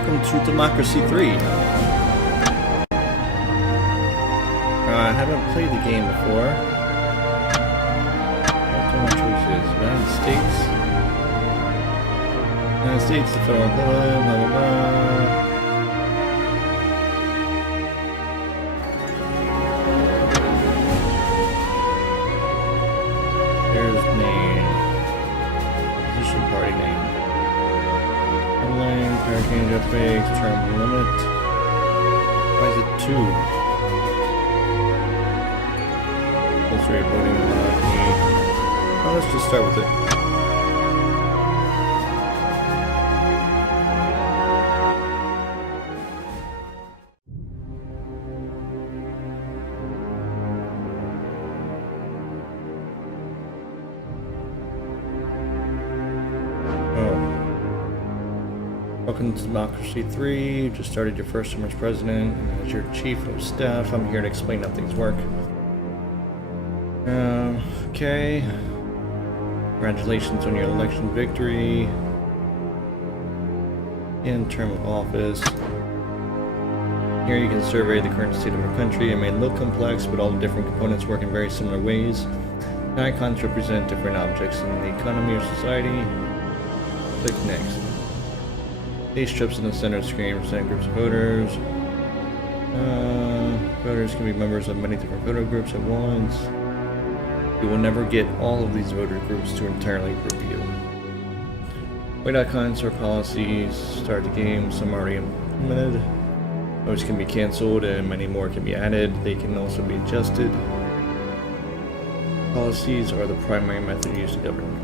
Welcome to Democracy 3. I haven't played the game before. What are my choices? United States. United States, the federal government, blah blah blah. There's name. Position party name. Lane, hurricane, earthquake, term limit. Why is it 2? Let's rate voting monarchy. Oh, let's just start with it. Welcome to Democracy 3. You just started your first term as president, and as your chief of staff, I'm here to explain how things work. Okay. Congratulations on your election victory. In term of office. Here you can survey the current state of our country. It may look complex, but all the different components work in very similar ways. The icons represent different objects in the economy or society. Click next. These strips in the center of the screen represent groups of voters. Voters can be members of many different voter groups at once. You will never get all of these voter groups to entirely group you. White icons are policies. Start the game. Some are already implemented. Those can be cancelled and many more can be added. They can also be adjusted. Policies are the primary method used to govern.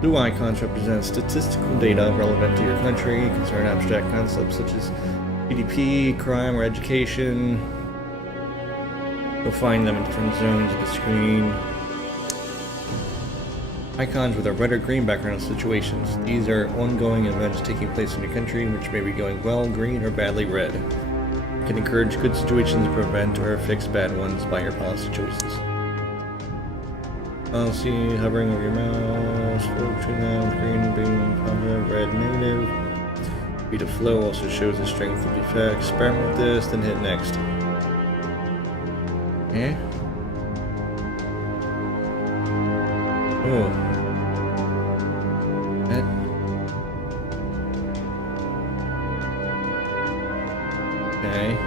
Blue icons represent statistical data relevant to your country, concern abstract concepts such as GDP, crime, or education. You'll find them in different zones of the screen. Icons with a red or green background situations. These are ongoing events taking place in your country, which may be going well, green, or badly red. You can encourage good situations and prevent or fix bad ones by your policy choices. Policy, hovering over your mouse, focusing on green being positive, red negative. Speed of flow also shows the strength of the effect. Experiment with this, then hit next. Okay. Oh. That. Okay.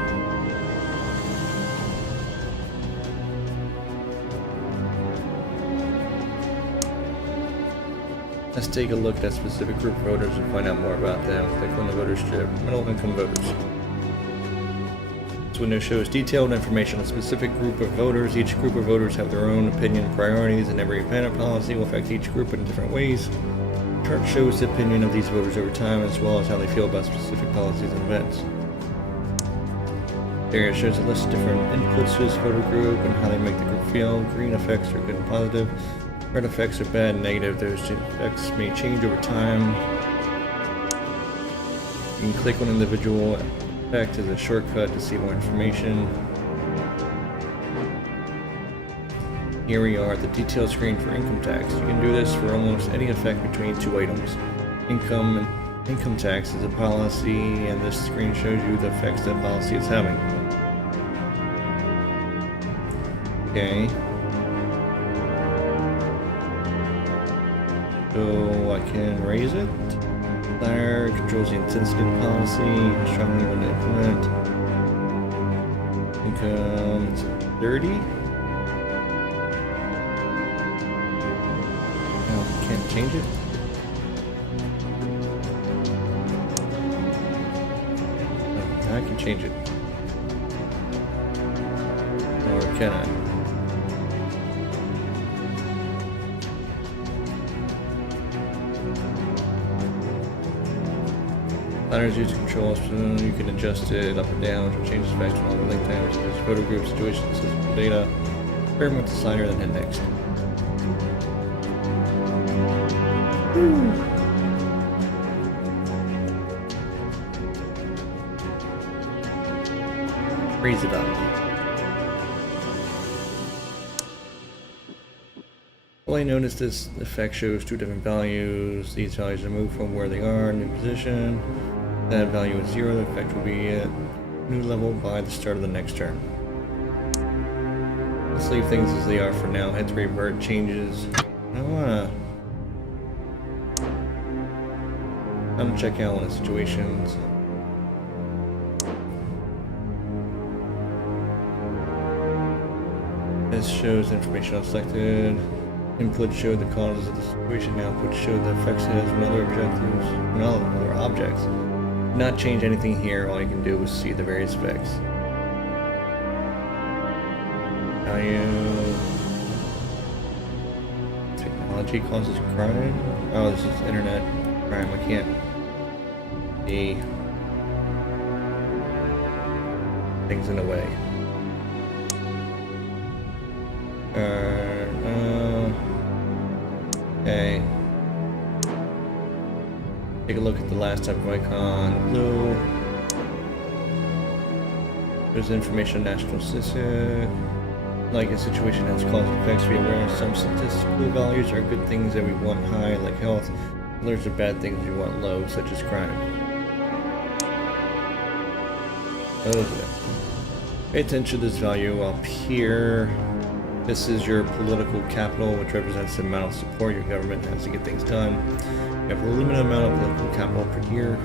Let's take a look at specific group of voters and find out more about them. Click on the voter strip. Middle income voters. This window shows detailed information on a specific group of voters. Each group of voters have their own opinion and priorities, and every event or policy will affect each group in different ways. The chart shows the opinion of these voters over time, as well as how they feel about specific policies and events. The area shows a list of different inputs to this voter group and how they make the group feel. Green effects are good and positive. Red effects are bad and negative. Those effects may change over time. You can click on individual effect as a shortcut to see more information. Here we are at the detail screen for income tax. You can do this for almost any effect between two items. Income tax is a policy, and this screen shows you the effects that policy is having. Okay. So I can raise it. There controls the intensity of the policy. Strongly want to implement. Income 30. No, can't change it. No, I can change it. Or can I? Ladders used to control, so you can adjust it up or down, which changes effects on all the link times, photo group situations, statistical data. Experiment with the slider, then hit next. Raise it up. Well, I noticed this effect shows two different values. These values are moved from where they are in new position. That value is 0. The effect will be at new level by the start of the next turn. Let's leave things as they are for now. Head to revert changes. I wanna check out one of the situations. This shows information I've selected. Input showed the causes of the situation. Output showed the effects it has on other objectives. No, other objects. Not change anything here. All you can do is see the various effects. Value. Technology causes crime. Oh, this is internet crime. I can't see things in a way. Okay. Take a look at the last type of icon, blue. There's information on national statistic. Like a situation has caused effects, be aware of some statistical values are good things that we want high, like health. Others are bad things we want low, such as crime. Okay. Pay attention to this value up here. This is your political capital, which represents the amount of support your government has to get things done. You have a limited amount of political capital per year.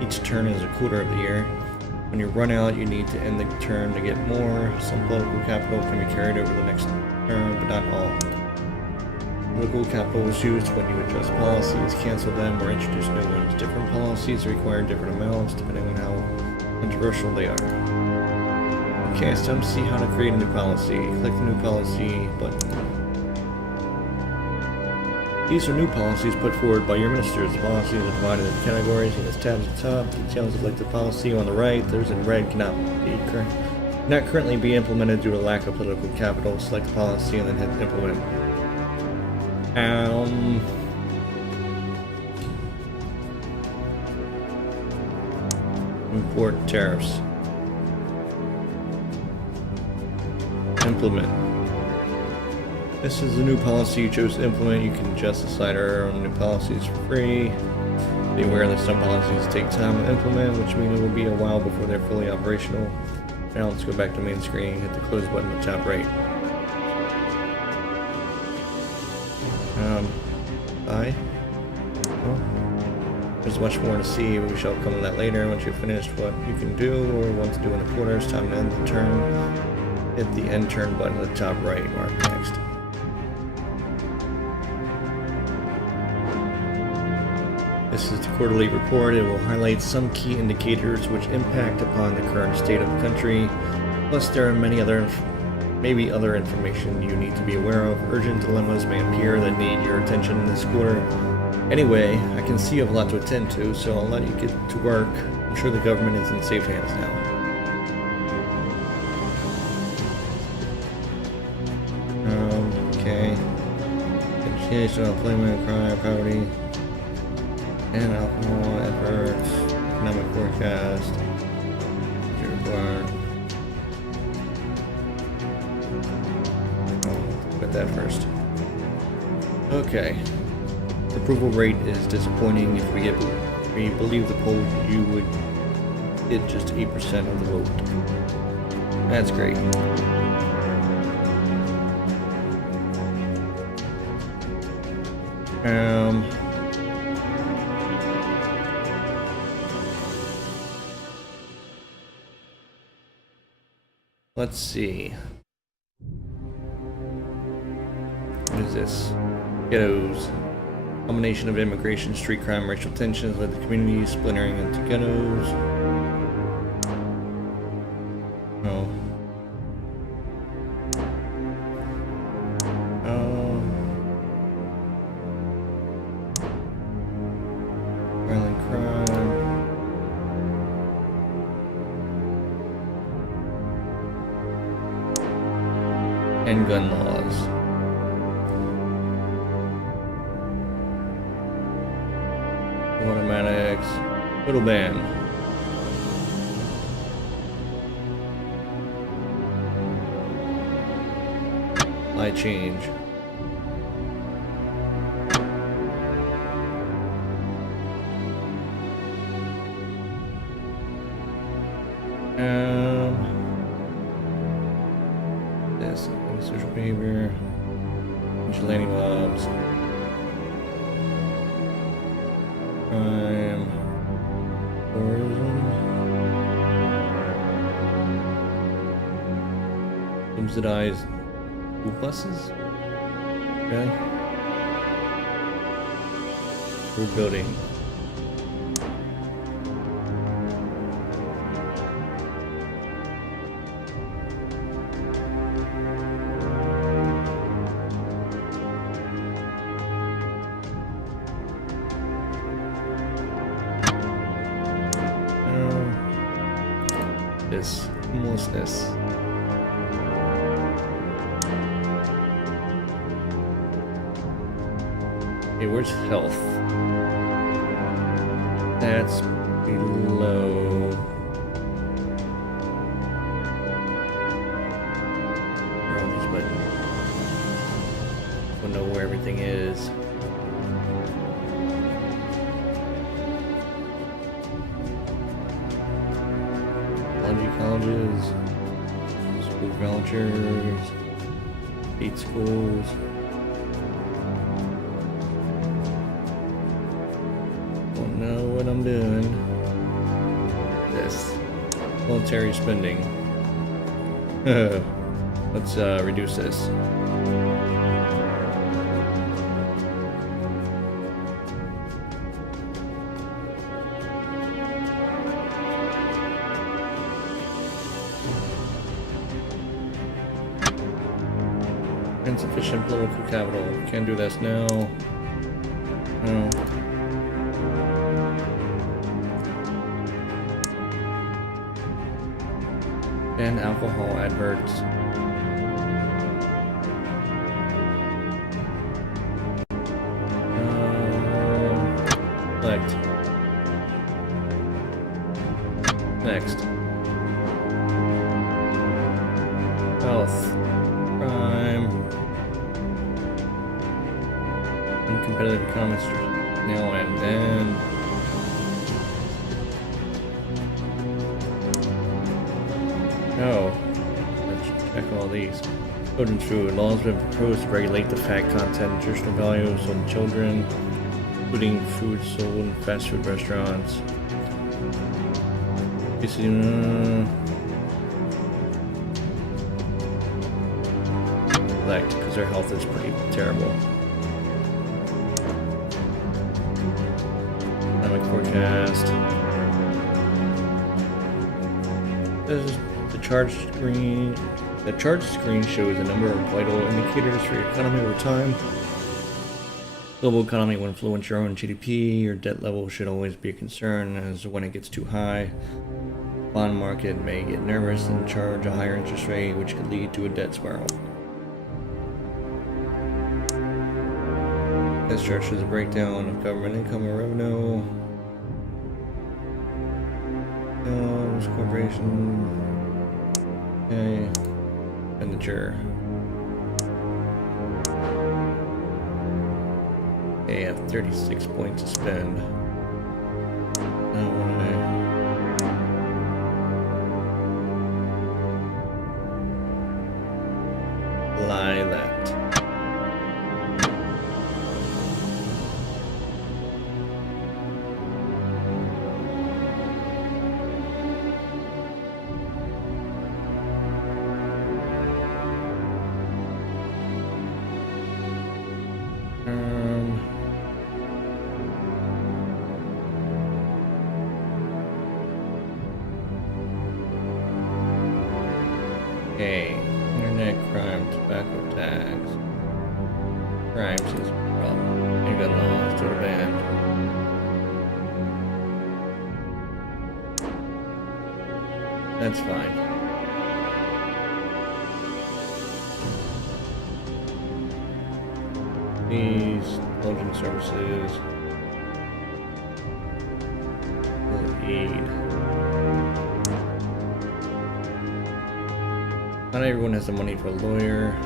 Each turn is a quarter of the year. When you run out, you need to end the turn to get more. Some political capital can be carried over the next turn, but not all. Political capital is used when you adjust policies, cancel them, or introduce new ones. Different policies require different amounts depending on how controversial they are. Okay, it's time to see how to create a new policy. Click the new policy button. These are new policies put forward by your ministers. The policies are divided into categories. There's tabs at the top. Details of the policy on the right. Those in red cannot currently be implemented due to lack of political capital. Select the policy and then hit implement. Import tariffs. Implement. This is the new policy you chose to implement. You can adjust the slider on new policies for free. Be aware that some policies take time to implement, which means it will be a while before they're fully operational. Now let's go back to main screen, hit the close button at the top right. Bye. Well, there's much more to see. We shall come to that later once you've finished what you can do or want to do in the quarter. It's time to end the turn. Hit the end turn button at the top right. Mark next. This is the quarterly report. It will highlight some key indicators which impact upon the current state of the country. Plus, there are many other information you need to be aware of. Urgent dilemmas may appear that need your attention this quarter. Anyway, I can see you have a lot to attend to, so I'll let you get to work. I'm sure the government is in safe hands now. Okay. Education, employment, crime, poverty, and alcohol efforts, economic forecast, report. Put that first. Okay. The approval rate is disappointing. If we believe the poll, you would get just 8% of the vote. That's great. Let's see. What is this? Ghettos. Combination of immigration, street crime, racial tensions led the community splintering into ghettos. Oh. Violent crime. And gun laws. Automatics. Total ban. Light change. This social behavior, vigilante mobs, crime, tourism, subsidized school buses. Okay. Road building. This homelessness. Okay, where's health? That's below. But I don't know where everything is. Colleges, school vouchers, 8 schools. Don't know what I'm doing. This military spending. Let's reduce this. Insufficient political capital. Can't do this now. No. Ban alcohol adverts. Select. Next. Health. Crime. Competitive economics now and then. No. Let's check all these. Children's food. Laws have been proposed to regulate the fat content and nutritional values on children, including food sold in fast food restaurants. Select, because their health is pretty terrible. Forecast. This is the charge screen. The charge screen shows a number of vital indicators for your economy over time. Global economy will influence your own GDP. Your debt level should always be a concern, as when it gets too high, bond market may get nervous and charge a higher interest rate, which could lead to a debt spiral. This chart shows a breakdown of government income and revenue. Corporation. Okay. Expenditure. Okay, I have 36 points to spend. Now what do I lie that? Okay, internet crime, tobacco tax. Crime seems a problem. You got laws to the ban. That's fine. These intelligence services will aid. Not everyone has the money for a lawyer.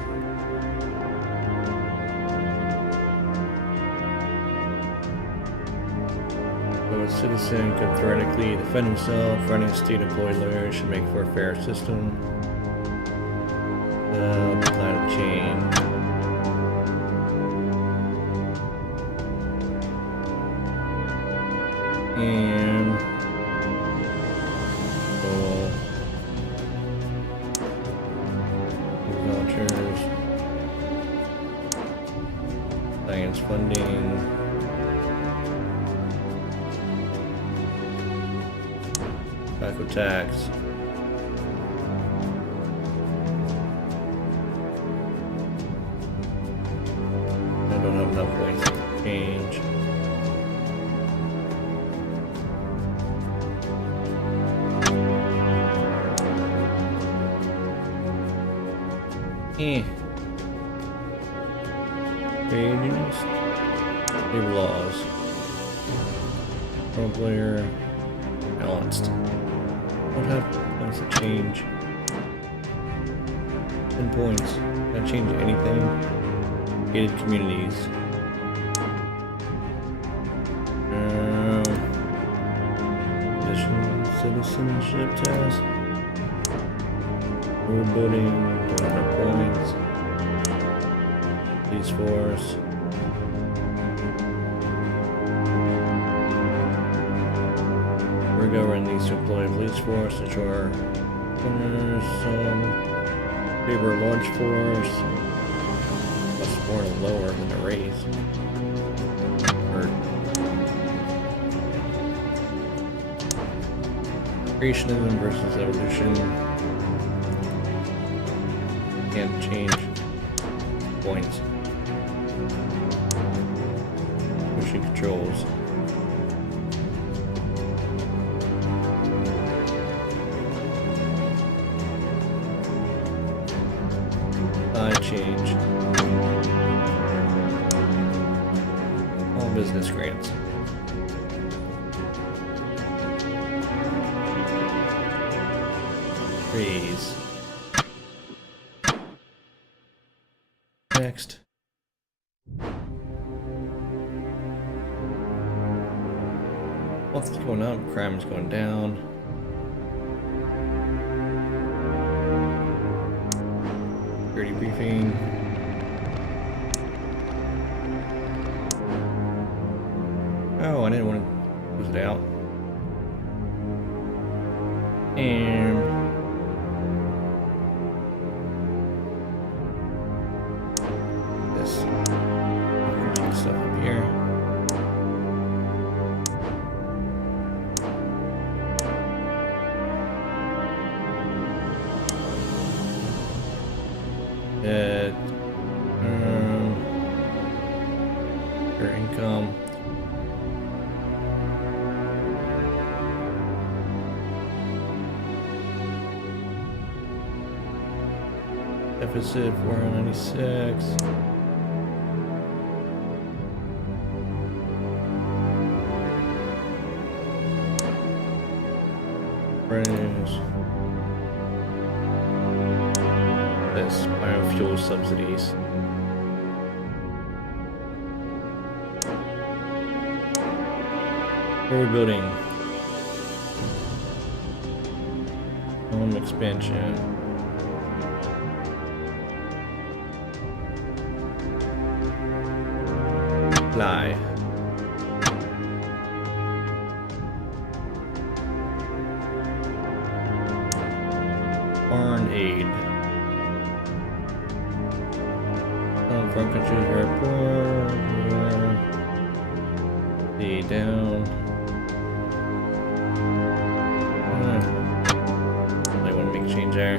So it's citizen could theoretically defend himself. Running a state-employed lawyer should make for a fair system. Climate change. And vouchers, science funding, tobacco tax. I don't have enough points to change. Pages. Labor laws. Pro player. Balanced. What happens to change? 10 points. Can I change anything? Gated communities. Citizenship test. We're building 200 points. Police force. We're governing these to employ a police force, ensure favor large force. Plus more lower than the raise. Creationism versus evolution. Can't change points. Pushing controls. Change. All business grants. Freeze. Next. What's going up? Crime is going down. Security briefing. Oh, I didn't want to close it out. And this stuff up here. Your income. Deficit 496. Friends. This biofuel subsidies. What are we building? Home expansion. Fly. Foreign aid. Foreign countries are poor. The down. I want to make a change there.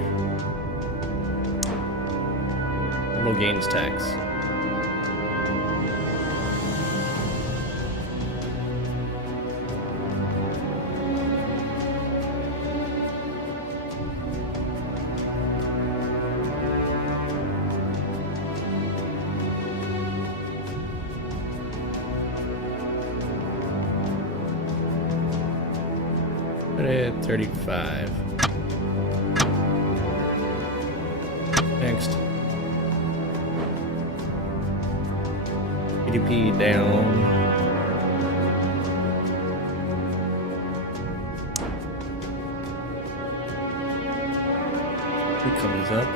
Little gains tax. Put it at 35. Next. GDP down. Income is up.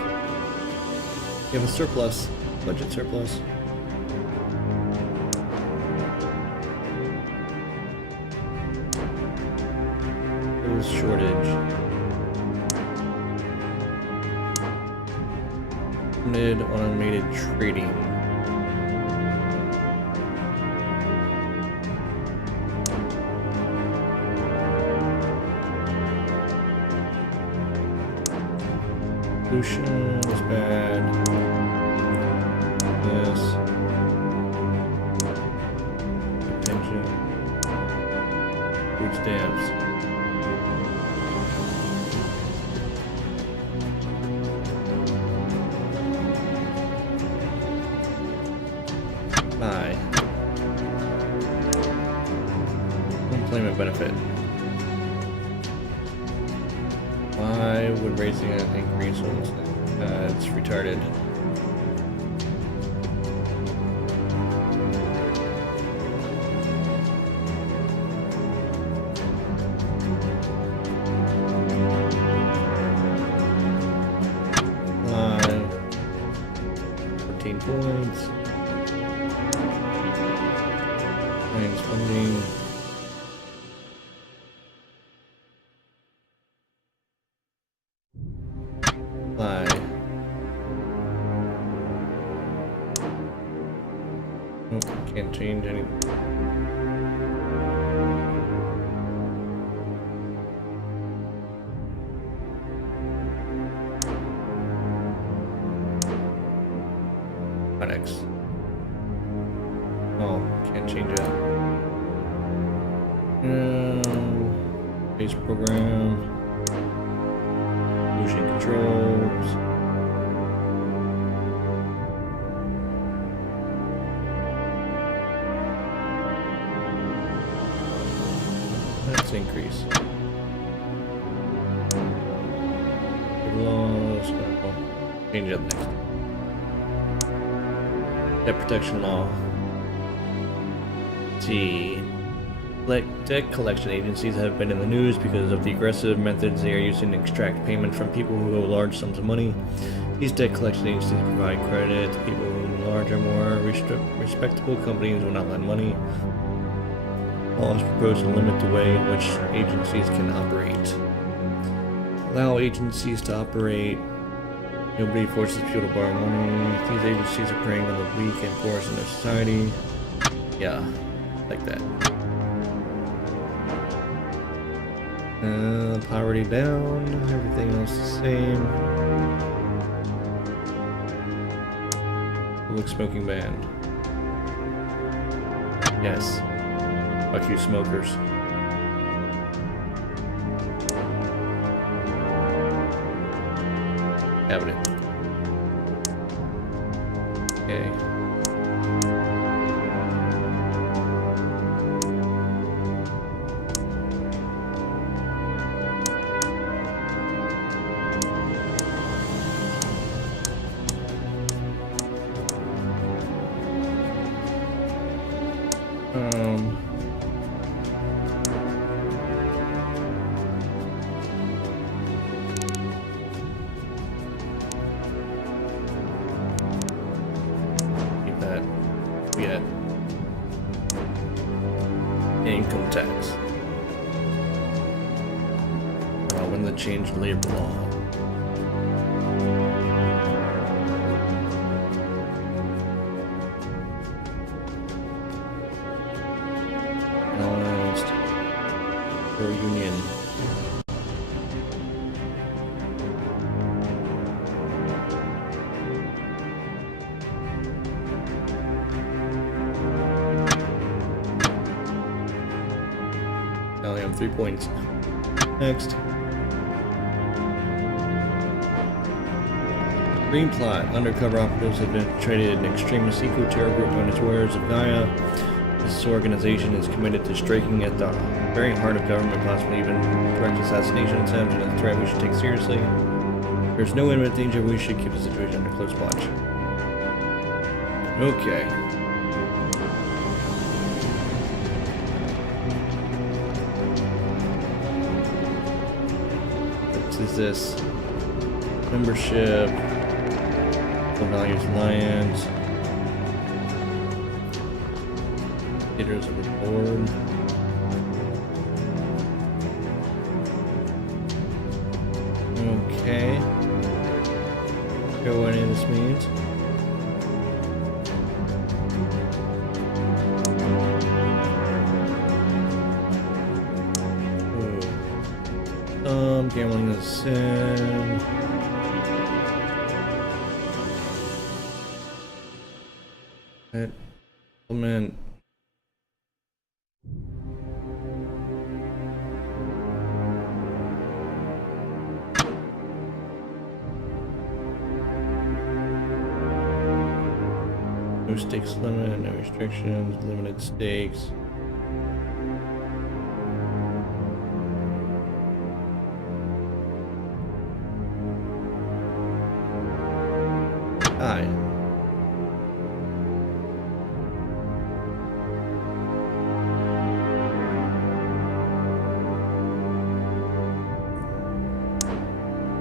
You have a surplus, budget surplus. Tools shortage. Limited automated trading. Pollution is bad. Yes. Attention. Food stamps. Buy. Employment benefit. Why would raising an increase almost? It's retarded. Five. 14 points. Claims funding. Can't change anything. X. Oh, can't change it. Base program. Motion controls. Let's increase. Laws. Change up next. Debt protection law. See. Debt collection agencies have been in the news because of the aggressive methods they are using to extract payment from people who owe large sums of money. These debt collection agencies provide credit to people who large or more respectable companies will not lend money. Laws propose to limit the way in which agencies can operate. Allow agencies to operate. Nobody forces people to borrow money. These agencies are preying on the weak and poor in their society. Yeah, like that. Poverty down. Everything else the same. Public smoking ban. Yes. Fuck you, smokers. Cabinet. Okay. Keep that. Yeah. Income tax. When the change labor law. Union. Only on 3 points. Next. Green plot. Undercover operatives have been traded an extremist eco-terror group known as Warriors of Gaia. This organization is committed to striking at the very heart of government, possibly even direct assassination attempts, and a threat we should take seriously. There's no imminent danger, we should keep the situation under close watch. Okay. What is this? Membership. The Values Alliance. Leaders of the board. Okay. Go what any of this means. Gambling is a sin. Implement. No stakes limit, no restrictions, limited stakes. Aye.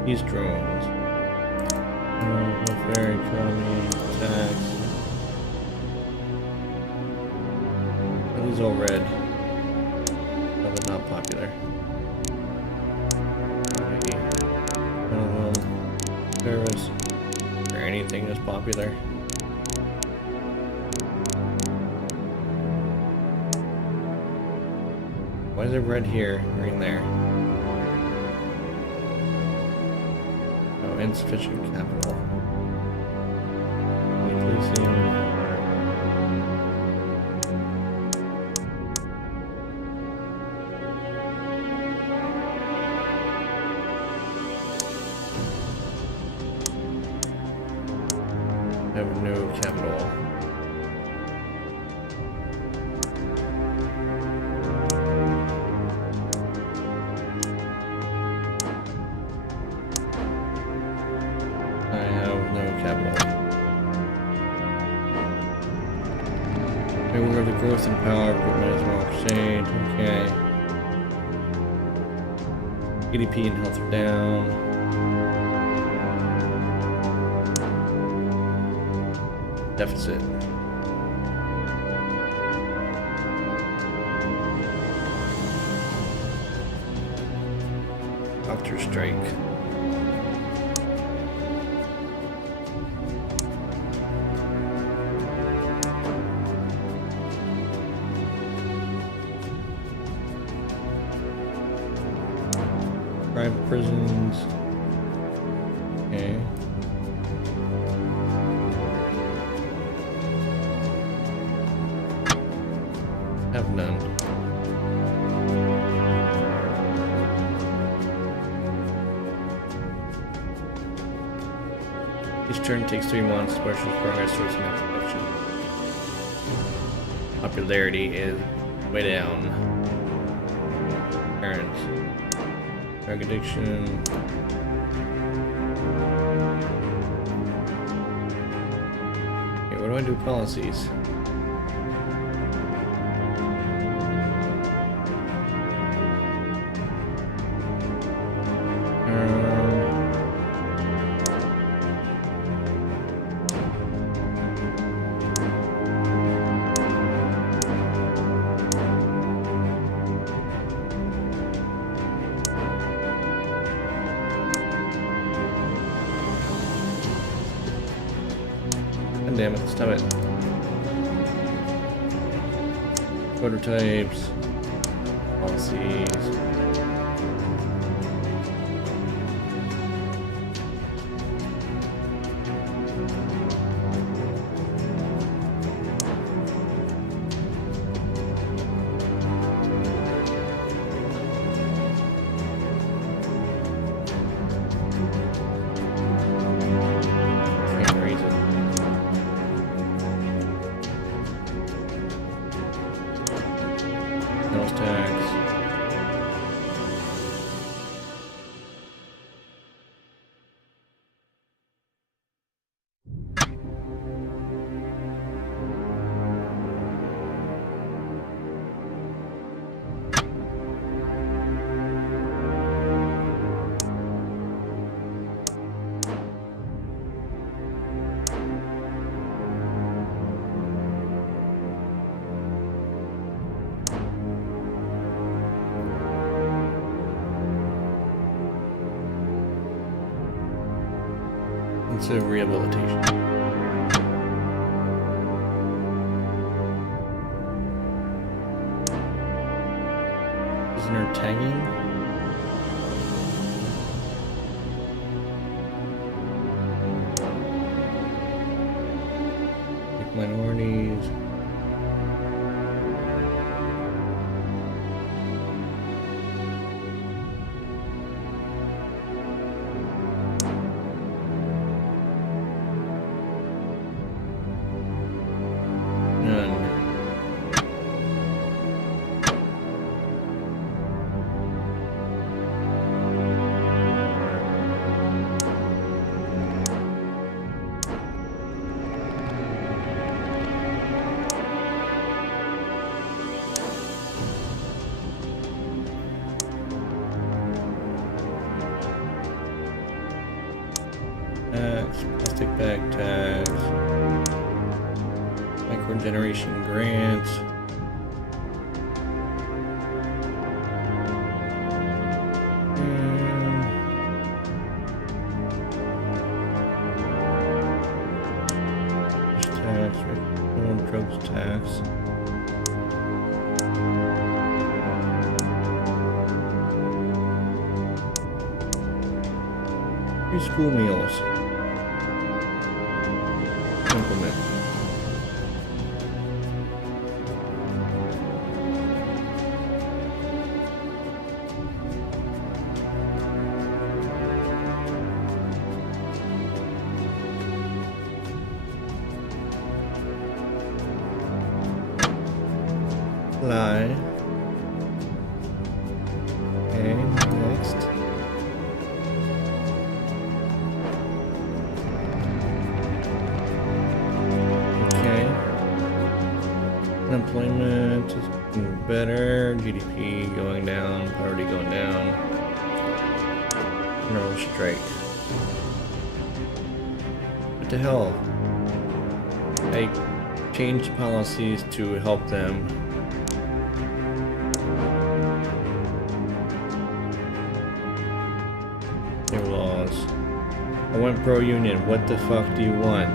These drones. Welfare, economy, tax. Are these all red? Probably not popular. Maybe one of them. Service. Or anything is popular. Why is it red here, green there? Oh, insufficient capital. Policing. Have no capital. I have no capital. Aware of the growth and power of equipment as well exchange. Okay. GDP and health are down. Deficit. Doctor strike. Private prisons. Okay. Have none. Each turn takes 3 months. Partial progress towards the next election. Popularity is way down. Parents. Drug addiction. Okay, what do I do with policies? Damn it, stop it. Prototypes. Policies. Tax. Intensive rehabilitation. Prisoner tagging. Minorities. None. Tax, plastic bag tax, microgeneration grants. Tax, drugs tax. Free school meals. Implement. Apply. Okay, next. Unemployment is getting better, GDP going down, poverty going down. General strike. What the hell? I changed policies to help them. New laws. I went pro-union. What the fuck do you want?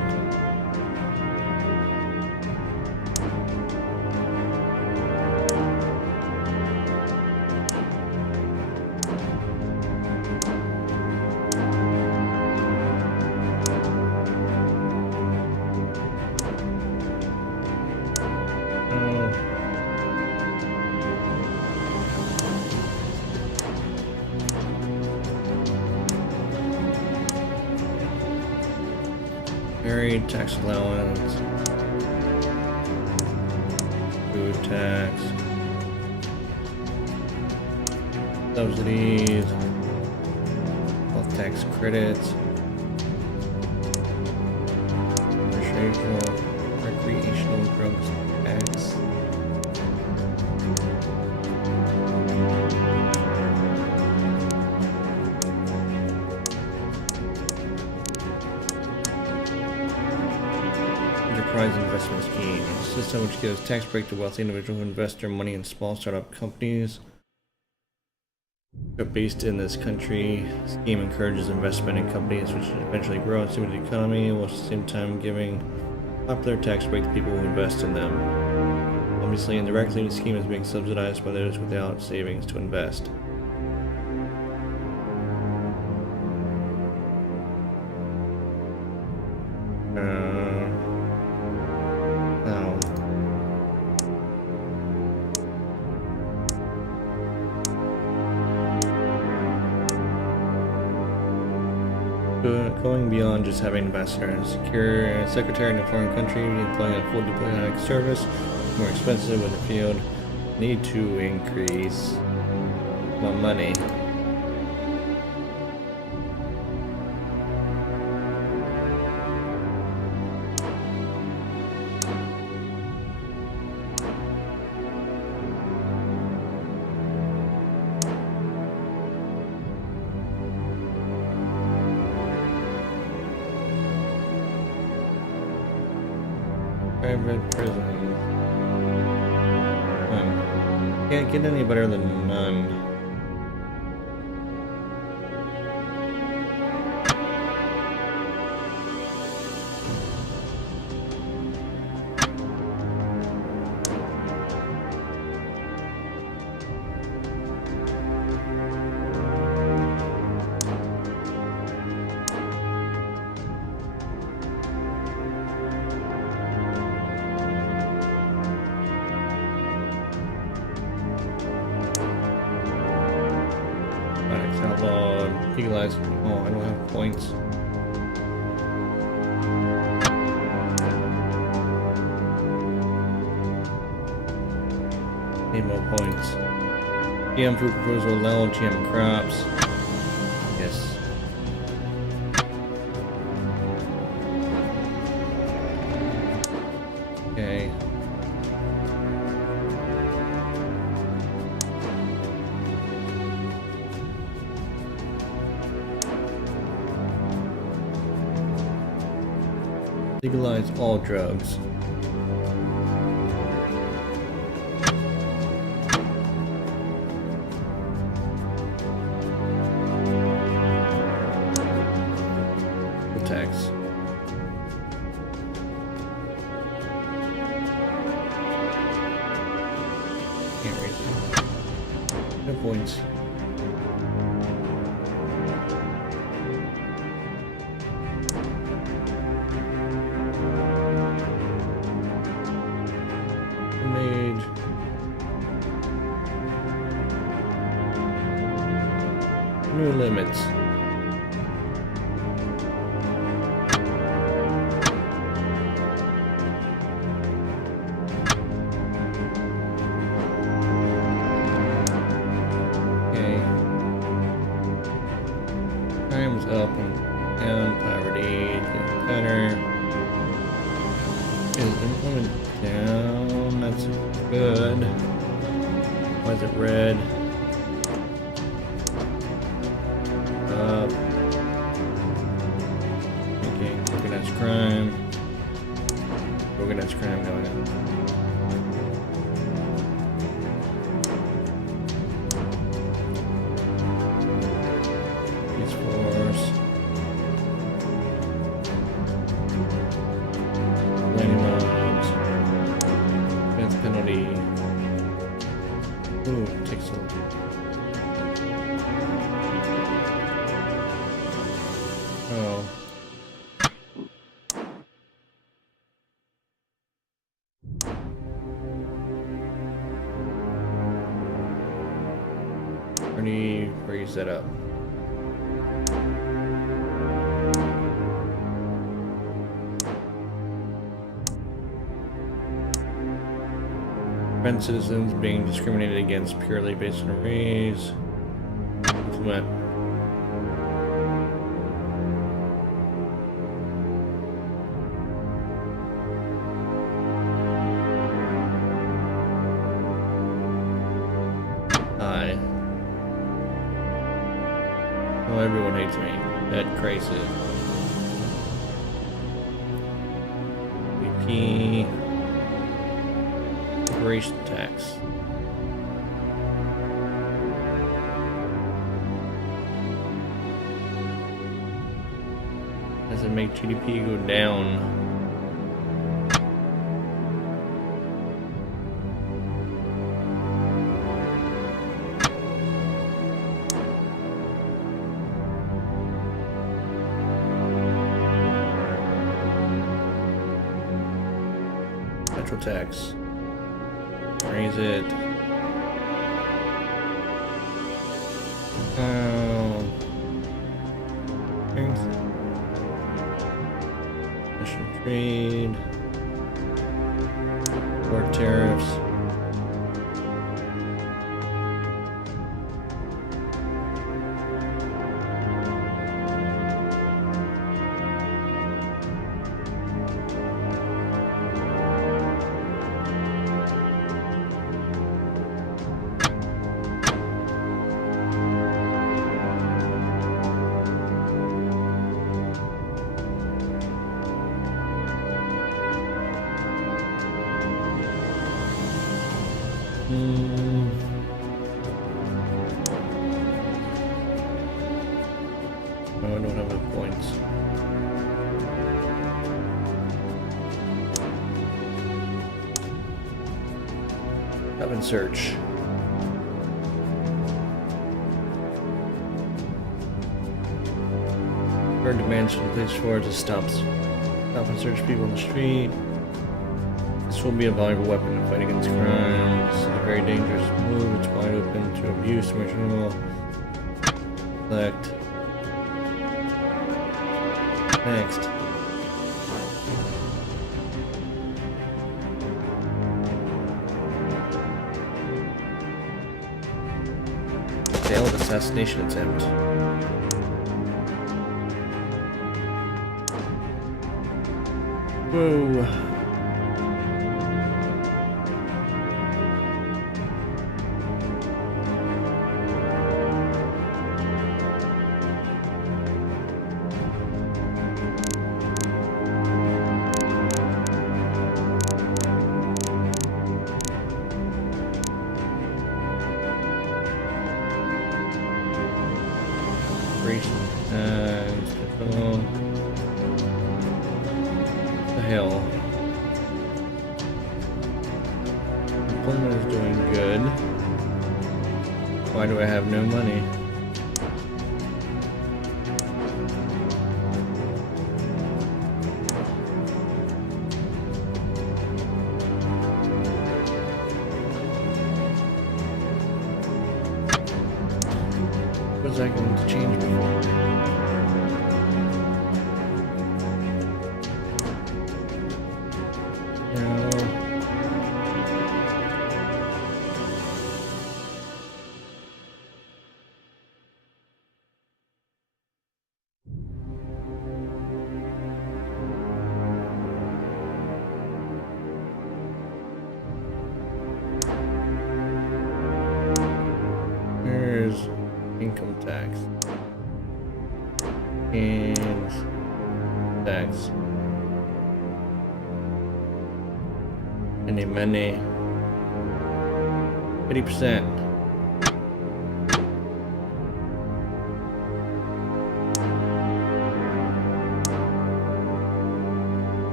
Married tax allowance, food tax, subsidies, health tax credits, recreational drugs tax. Enterprise investment scheme, a system which gives tax break to wealthy individuals who invest their money in small startup companies based in this country. The scheme encourages investment in companies which eventually grow and stimulate the economy, while at the same time giving popular tax break to people who invest in them. Obviously, indirectly, the scheme is being subsidized by those without savings to invest. Going beyond just having ambassadors, secure secretary in a foreign country, employing a full diplomatic service, more expensive in the field, need to increase my money. Private prison. None. Can't get any better than none. Outlawed, legalized. Oh, I don't have points. Need more points. GM food proposal, allow GM crops. Yes. Okay. Legalize all drugs. Tax. Can't read it. No points. Mage. New limits. Crime's up and down, poverty getting better. Is employment down? That's good. Why is it red? Up. Okay, organized crime. Organized crime going on. Penalty. Ooh, takes a little. Oh. Where you set up? Prevent citizens being discriminated against purely based on race. Implement. Hi. Oh, everyone hates me. That crazy. VP. Corporation tax. Does it make GDP go down? Petrol tax. Raise it. National trade. Port tariffs. Oh, I don't have the points. Up and search. Current demands from the police force to stop and search people in the street. This will be a valuable weapon to fight against crime. This is a very dangerous move. It's wide open to abuse. Select. Next. Failed assassination attempt. Whoa. The hell. Employment is doing good. Why do I have no money? Was I going to change before? Here's income tax and tax. Any money? 50%.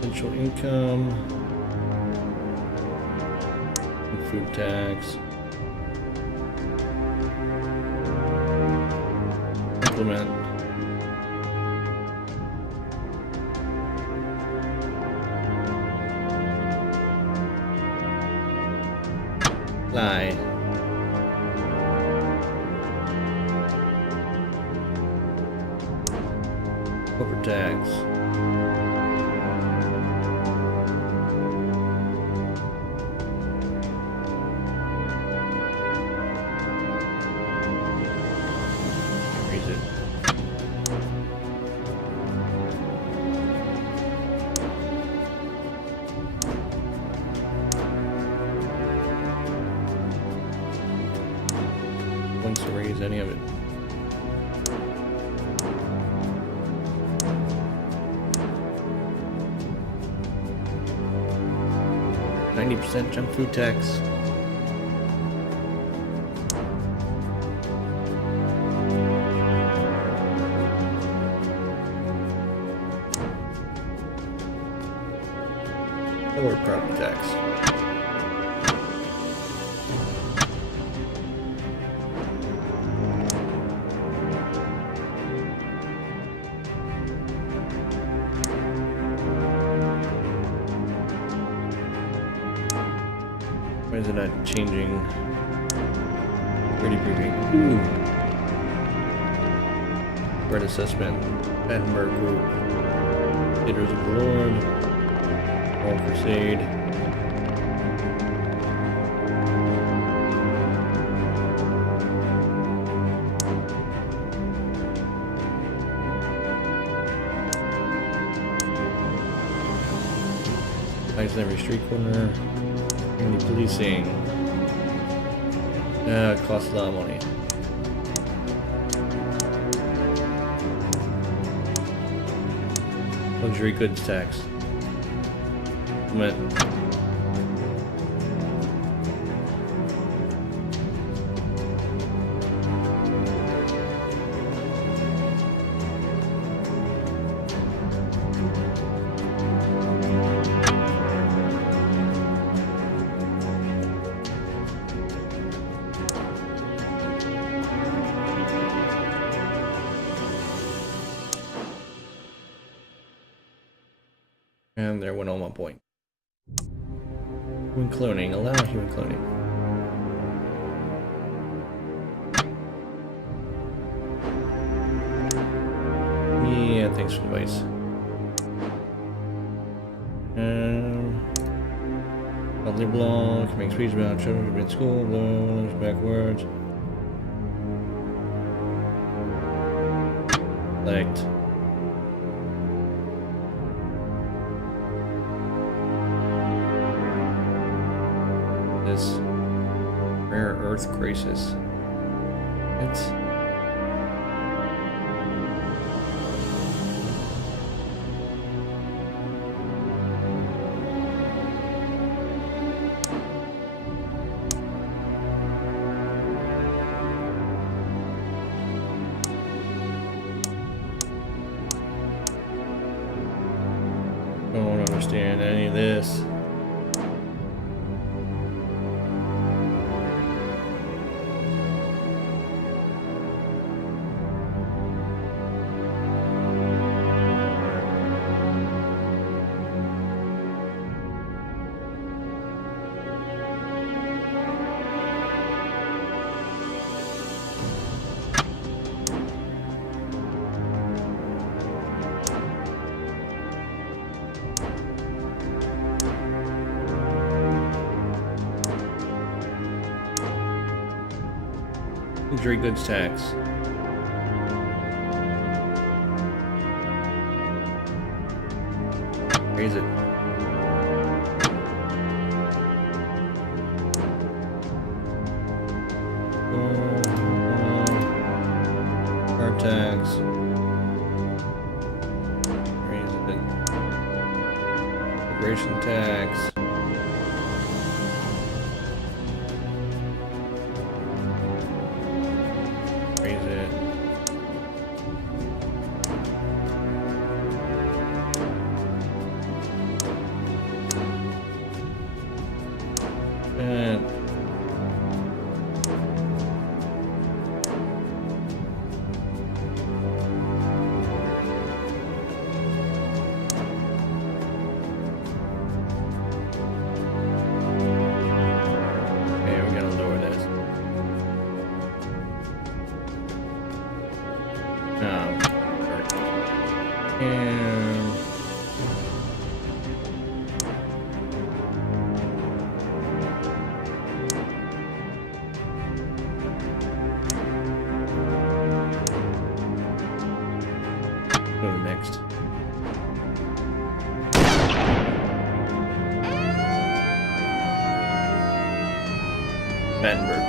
Potential income, and food tax, implement, lie, corporate tax. Wants to raise any of it. %, junk food tax. Or property tax. Why is it not changing? Pretty grouping. Ooh. Red assessment. Edinburgh Group. Leaders of the Lord. All Crusade. Lights in every street corner. Community policing. It costs a lot of money. Luxury goods tax. Implement. And there went all my point. Human cloning. Allow human cloning. Yeah, thanks for the advice. Monthly blog, can make speech about children who've been in school, blah, backwards. Select. This rare earth crisis. It's don't understand any of this. Luxury goods tax. Raise it. Car tax. Raise it. Immigration tax. Go to next. Battenberg.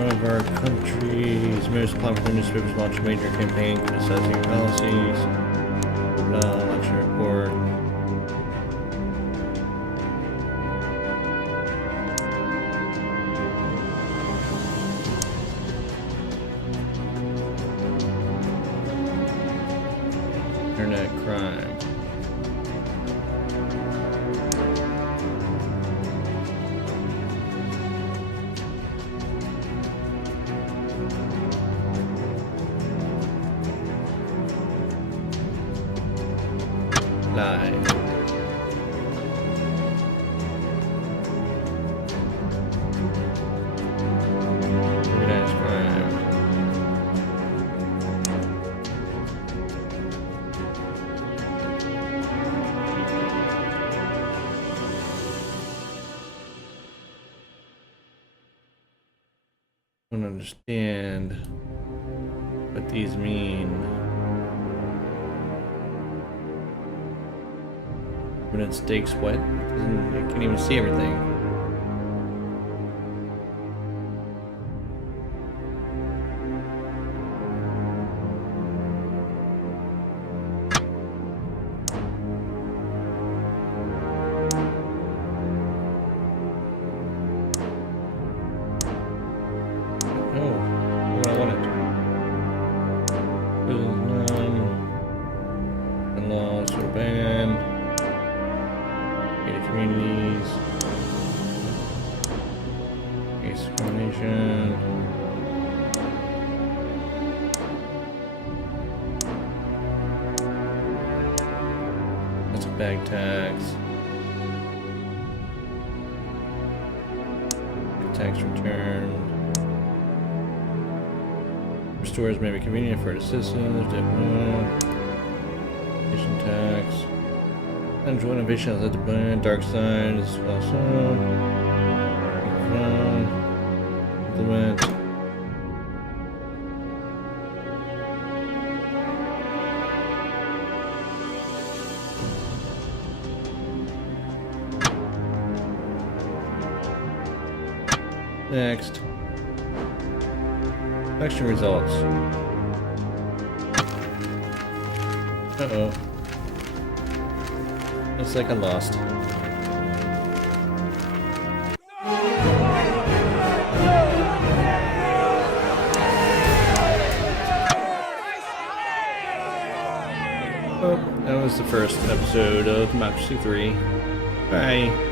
One of our country's most popular newspapers launched a major campaign criticizing your policies. Election report. Internet crime. Live. Organized crime. I don't understand what these mean. When it stakes what? You can't even see everything. the communities. Case discrimination. That's a bag tax. Tax returned. Restores may be convenient for the citizens. Innovation tax. Unusual innovation outside the brand. Dark side is also. Implement. Next. Election results. Uh-oh. Looks like I lost. Well, that was the first episode of Democracy 3. Bye.